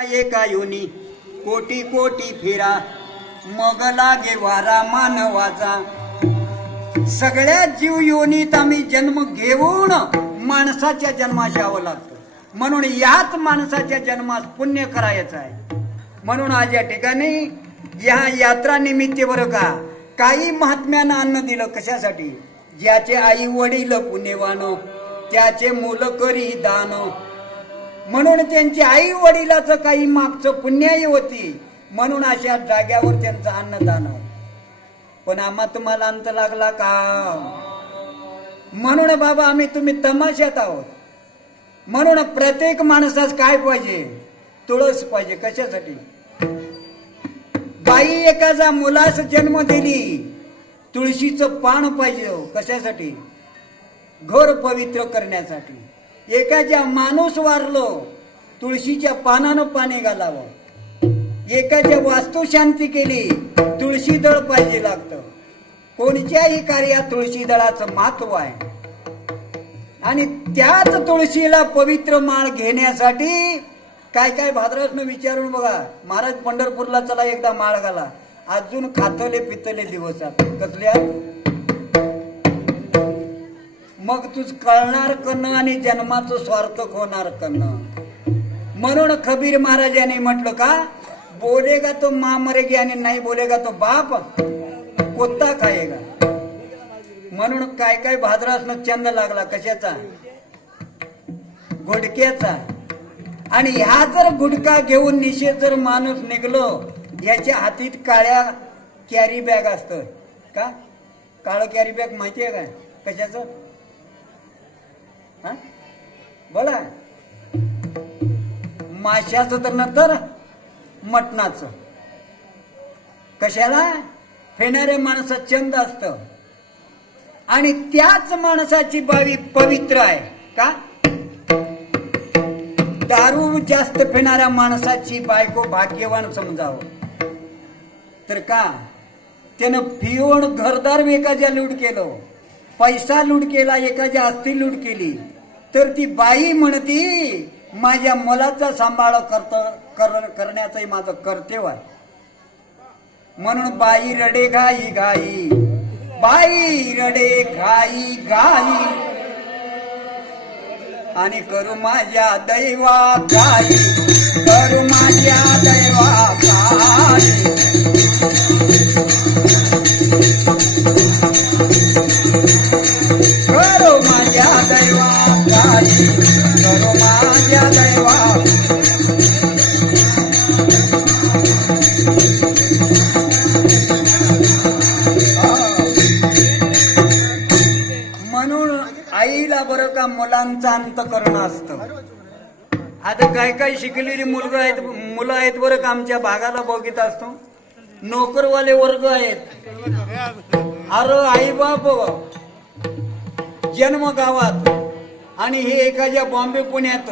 एका योनी कोटी कोटी फेरा मग लागे वारा मानवाचा। सगळ्या जीव योनीत आम्ही जन्म घेऊन माणसाच्या जन्मास यावं लागतं, म्हणून याच माणसाच्या जन्मास पुण्य करायचं आहे। म्हणून आज या ठिकाणी या यात्रा निमित्त बरं का काही महात्म्यानं अन्न दिलं कशासाठी? ज्याचे आई वडील पुण्यवान त्याचे मूल करी दान, म्हणून त्यांची आई वडिलाचं काही मागचं पुण्याई होती, म्हणून अशा जाग्यावर त्यांचं अन्नदान। पण आम्हा तुम्हाला अंत लागला का? म्हणून बाबा आम्ही तुम्ही तमाशात आहोत। म्हणून प्रत्येक माणसास काय पाहिजे? तुळस पाहिजे। कशासाठी? बाई एखाद्या मुलास जन्म दिली तुळशीचं पान पाहिजे। कशासाठी? घर पवित्र करण्यासाठी। एखाद्या माणूस वारलो तुळशीच्या पानानं पाणी घालावं। एखाद्या वास्तू शांती केली तुळशी दळ पाहिजे लागतं। कोणत्याही कार्यात तुळशी दळाचं महत्व आहे। आणि त्याच तुळशीला पवित्र माळ घेण्यासाठी काय काय भाद्रासनं विचारून बघा। महाराज पंढरपूरला चला एकदा माळ घाला, अजून खातले पितले दिवस कसल्या? मग तुझ कळणार कन्न आणि जन्माचं स्वार्थ होणार कन्न। म्हणून कबीर महाराजांनी म्हटलं का, बोलेगा तो माँ मरेगी आणि नाही बोलेगा तो बाप कोत्ता खाएगा। म्हणून काय काय भाद्रासनं चंद लागला कशाचा? गुडक्याचा। आणि ह्या जर गुडका घेऊन निषेध जर माणूस निघलो, याच्या हातीत काळ्या कॅरी बॅग असत का? काळं कॅरी बॅग माहिती आहे का कशाचं? हा बोला। माशाचं तर नंतर मटणाचं। कशाला? फेणाऱ्या माणसात चंद असत आणि त्याच माणसाची बावी पवित्र आहे का? दारू जास्त पिणाऱ्या माणसाची बायको भाग्यवान समजावं तर का? त्यानं पिऊन घरदार एखाद्या लूट केलं, पैसा लूट केला, एखाद्या आस्ती लूट केली, तर ती बाई म्हणती माझ्या मुलाचा सांभाळ करण्याचंही माझं कर्तव्य आहे। म्हणून बाई रडे घाई घाई, बाई रडे घाई घाई आणि करू माझ्या दैवा काय, करू माझ्या दैवा काय। करू माझ्या दैवा काय, करू माझ्या दैवा। आईला बरं का मुलांचं अंतकरण असतं। आता काय काय शिकलेली मुलं आहेत बरं का आमच्या भागाला बघित असतो, नोकरवाले वर्ग आहेत। अरे आई बाप जन्म गावात आणि हे एखाद्या बॉम्बे पुण्यात